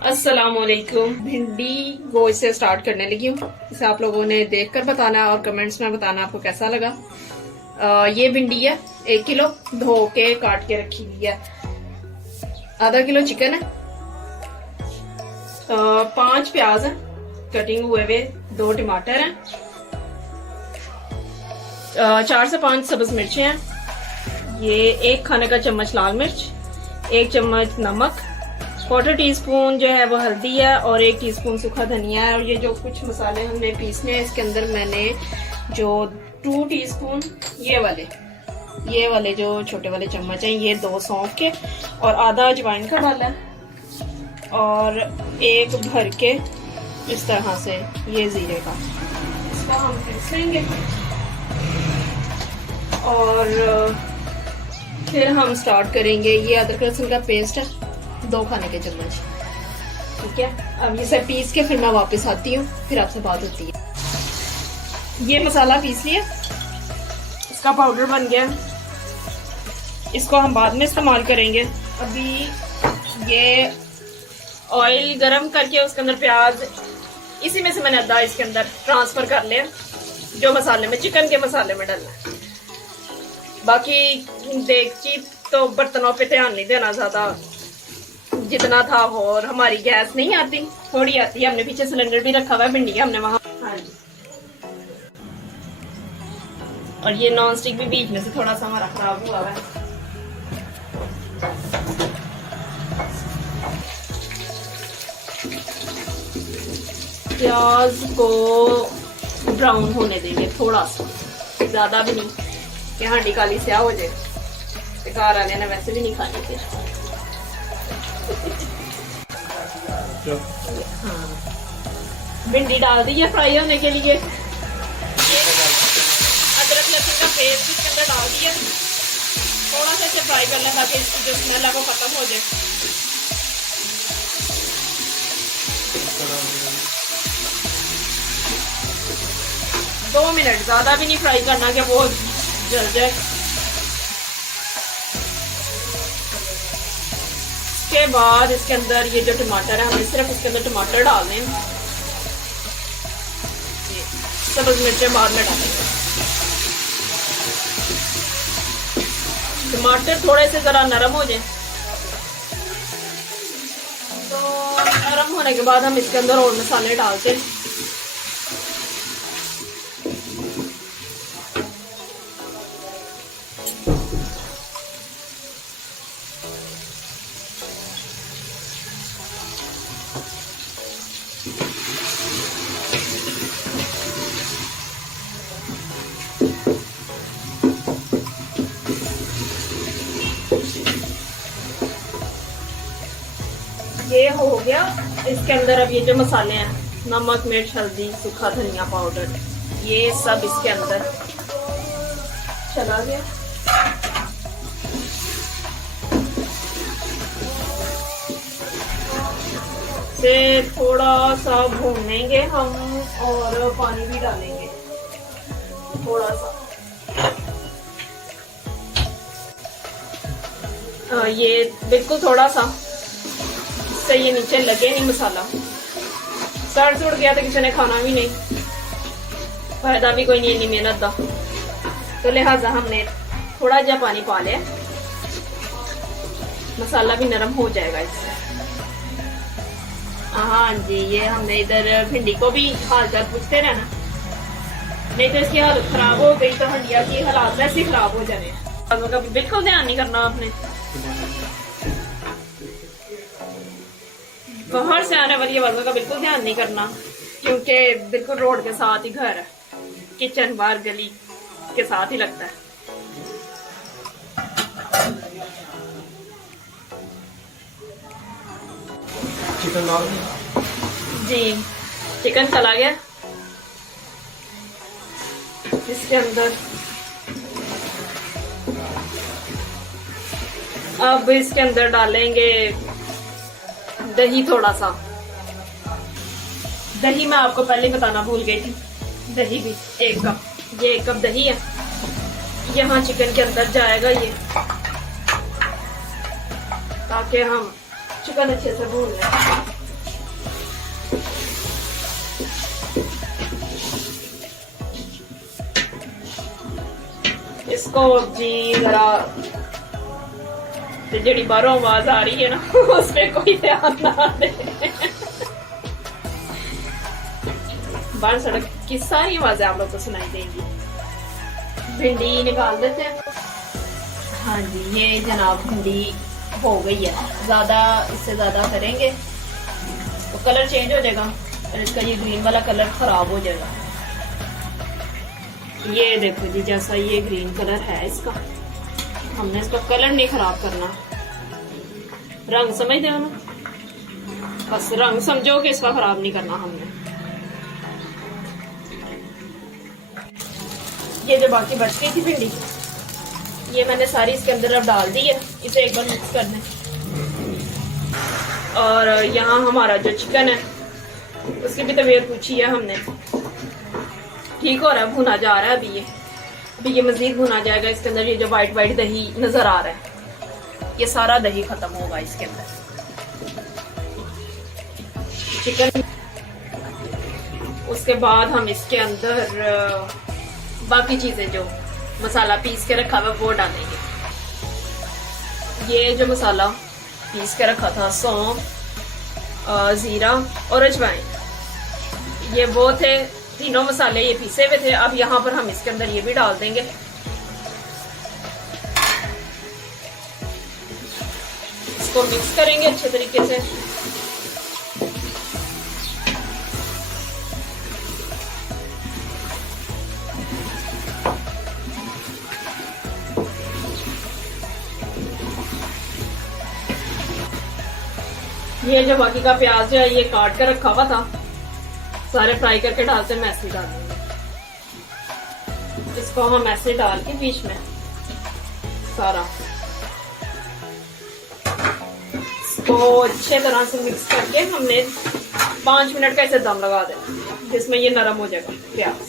अस्सलामुअलैकुम। भिंडी गोश्त से स्टार्ट करने लगी हूँ। इसे आप लोगों ने देखकर बताना और कमेंट्स में बताना आपको कैसा लगा। ये भिंडी है 1 किलो, धो के काट के रखी हुई है। आधा किलो चिकन है, 5 प्याज है कटिंग हुए हुए, 2 टमाटर हैं, 4 से 5 सब्ज मिर्चें हैं, ये 1 खाने का चम्मच लाल मिर्च, 1 चम्मच नमक, 1/4 टीस्पून जो है वो हल्दी है और 1 टीस्पून सूखा धनिया है। और ये जो कुछ मसाले हमने पीसने हैं इसके अंदर मैंने जो 2 टीस्पून ये वाले जो छोटे वाले चम्मच हैं, ये 2 सौंफ के और आधा अजवाइन का डाला है और 1 भर के इस तरह से ये जीरे का, इसको हम पीस लेंगे और फिर हम स्टार्ट करेंगे। ये अदरक लहसुन का पेस्ट है 2 खाने के चम्मच, ठीक है। अब इसे पीस के फिर मैं वापस आती हूँ, फिर आपसे बात होती है। ये मसाला पीस लिया, इसका पाउडर बन गया, इसको हम बाद में इस्तेमाल करेंगे। अभी ये ऑयल गरम करके उसके अंदर प्याज, इसी में से मैंने आधा इसके अंदर ट्रांसफर कर लिया जो मसाले में, चिकन के मसाले में डालना है। बाकी देगची तो बर्तनों पे ध्यान नहीं देना ज्यादा, जितना था हो। और हमारी गैस नहीं आती, थोड़ी आती है। हमने पीछे सिलेंडर भी रखा हुआ है भिंडी का, हमने वहां। हाँ जी। और ये नॉन स्टिक भी बीच में से थोड़ा सा हमारा खराब हुआ है। प्याज को ब्राउन होने देंगे थोड़ा सा, ज्यादा भी नहीं कि हांडी काली स्याह हो जाए। घर वाले ने वैसे भी नहीं खानी फिर। हाँ, भिंडी डाल दी है फ्राई होने के लिए। अदरक लहसुन का पेस्ट इसके अंदर डाल दिया, थोड़ा सा इसे फ्राई करना ताकि इसकी जो स्मेल है वो खत्म हो जाए। दो मिनट, ज्यादा भी नहीं फ्राई करना कि वो जल जाए। के बाद इसके अंदर ये जो टमाटर है, हमें सिर्फ इसके अंदर टमाटर डालने हैं, सब्ज मिर्चें बाद में डालेंगे। टमाटर थोड़े से जरा नरम हो जाए, तो नरम होने के बाद हम इसके अंदर और मसाले डालते हैं। ये हो गया। इसके अंदर अब ये जो मसाले हैं, नमक, मिर्च, हल्दी, सूखा धनिया पाउडर, ये सब इसके अंदर चला गया। से थोड़ा सा भूनेंगे हम और पानी भी डालेंगे थोड़ा सा। ये बिल्कुल थोड़ा सा, ये नीचे लगे नहीं मसाला, सड़ सुड़ गया तो किसी ने खाना भी नहीं, फायदा भी कोई नहीं इतनी मेहनत दा। तो लिहाजा हमने थोड़ा जा पानी पा लिया, मसाला भी नरम हो जाएगा इससे। हाँ जी, ये हमने इधर भिंडी को भी हाल चाल पूछते रहना, नहीं तो इसकी हालत खराब हो गई तो हंडिया की हालात वैसे खराब हो जाने। बिल्कुल ध्यान नहीं करना आपने, बाहर से आने वाली आवाजों का बिल्कुल ध्यान नहीं करना, क्योंकि बिल्कुल रोड के साथ ही घर है, किचन बाहर गली के साथ ही लगता है। चिकन डाल जी, चिकन चला गया इसके अंदर। अब इसके अंदर डालेंगे दही, थोड़ा सा दही। मैं आपको पहले ही बताना भूल गई थी, दही भी 1 कप, ये 1 कप दही है, यहाँ चिकन के अंदर जाएगा ये, ताकि हम चिकन अच्छे से भून लें। इसको जी जरा जी बाहरों आवाज आ रही है ना उस पर कोई ध्यान ना दे। बाहर सड़क की सारी आवाजें आप लोग को सुनाई देंगी। भिंडी निकाल देते हैं। हाँ जी, ये जनाब भिंडी हो गई है। ज्यादा इससे ज्यादा करेंगे तो कलर चेंज हो जाएगा और इसका ये ग्रीन वाला कलर खराब हो जाएगा। ये देखो जी, जैसा ये ग्रीन कलर है इसका, हमने इसका कलर नहीं खराब करना। रंग समझते हो ना, बस रंग समझो कि इसका खराब नहीं करना हमने। ये जो बाकी बच गई थी भिंडी, ये मैंने सारी इसके अंदर अब डाल दी है। इसे एक बार मिक्स कर दें। और यहाँ हमारा जो चिकन है उसकी भी तबीयत पूछी है हमने, ठीक हो रहा है, भुना जा रहा है। अभी ये मजीद भुना जाएगा। इसके अंदर ये जो वाइट वाइट दही नजर आ रहा है, ये सारा दही खत्म होगा इसके अंदर। चिकन, उसके बाद हम इसके अंदर बाकी चीजें जो मसाला पीस के रखा हुआ वो डालेंगे। ये जो मसाला पीस के रखा था, सौंफ, जीरा और अजवाइन, ये वो थे तीनों मसाले, ये पीसे हुए थे। अब यहाँ पर हम इसके अंदर ये भी डाल देंगे। इसको मिक्स करेंगे अच्छे तरीके से। ये जो बाकी का प्याज है ये काट कर रखा हुआ था, सारे फ्राई करके डालते हैं। मैं ऐसे डाल दूंगी, इसको हम ऐसे डाल के बीच में सारा इसको अच्छे तरह से मिक्स करके हमने 5 मिनट का इसे दम लगा देना, जिसमें ये नरम हो जाएगा प्याज।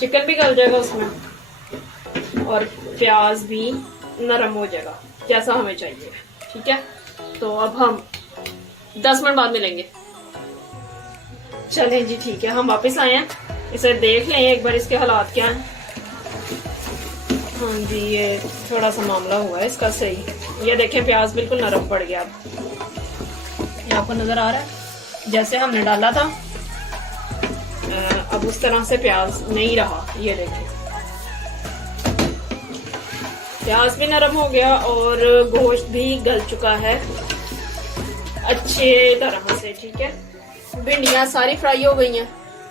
चिकन भी गल जाएगा उसमें और प्याज भी नरम हो जाएगा जैसा हमें चाहिए। ठीक है, तो अब हम 10 मिनट बाद मिलेंगे। चलें जी, ठीक है, हम वापस आए हैं। इसे देख लें एक बार इसके हालात क्या हैं। हाँ जी, ये थोड़ा सा मामला हुआ है इसका सही। ये देखें, प्याज बिल्कुल नरम पड़ गया। ये आपको नजर आ रहा है जैसे हमने डाला था, अब उस तरह से प्याज नहीं रहा। ये देखें, प्याज भी नरम हो गया और गोश्त भी गल चुका है अच्छे तरह से। ठीक है, भिंडियाँ सारी फ्राई हो गई हैं,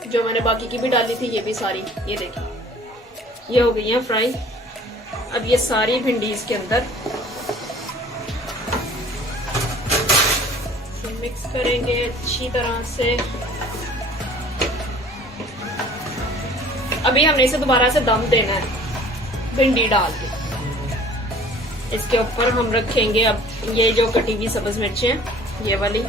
जो मैंने बाकी की भी डाली थी ये भी सारी, ये देखिए, ये हो गई हैं फ्राई। अब ये सारी भिंडी इसके अंदर मिक्स करेंगे अच्छी तरह से। अभी हमने इसे दोबारा से दम देना है भिंडी डाल के। इसके ऊपर हम रखेंगे अब ये जो कटी हुई सब्ज मिर्चें हैं, ये वाली,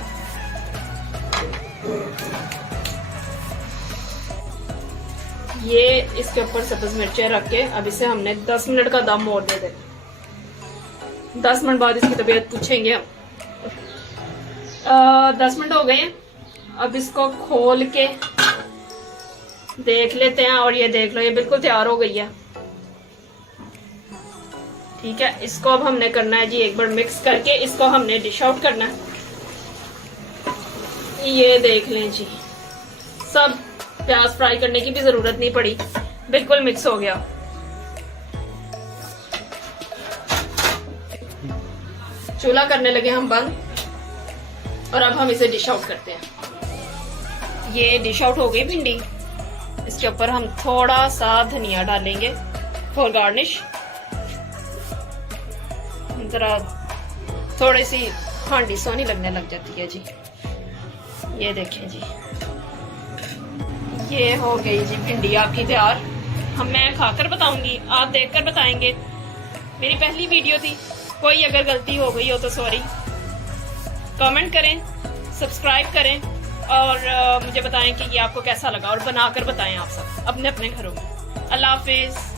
ये इसके ऊपर सब्ज मिर्चें रख के अब इसे हमने 10 मिनट का दम और दे देना। 10 मिनट बाद इसकी तबीयत पूछेंगे हम। 10 मिनट हो गए हैं, अब इसको खोल के देख लेते हैं। और ये देख लो, ये बिल्कुल तैयार हो गई है। ठीक है, इसको अब हमने करना है जी एक बार मिक्स करके इसको हमने डिश आउट करना है। ये देख लें जी, सब प्याज फ्राई करने की भी जरूरत नहीं पड़ी, बिल्कुल मिक्स हो गया। चूल्हा करने लगे हम बंद और अब हम इसे डिश आउट करते हैं। ये डिश आउट हो गई भिंडी। इसके ऊपर हम थोड़ा सा धनिया डालेंगे फॉर गार्निश। जरा थोड़ी सी हांडी सोनी लगने लग जाती है जी। ये देखें जी, ये हो गई जी भिंडी आपकी तैयार। मैं खाकर बताऊंगी, आप देखकर बताएंगे। मेरी पहली वीडियो थी, कोई अगर गलती हो गई हो तो सॉरी। कमेंट करें, सब्सक्राइब करें और मुझे बताएं कि ये आपको कैसा लगा और बनाकर बताएं आप सब अपने अपने घरों में। अल्लाह हाफिज।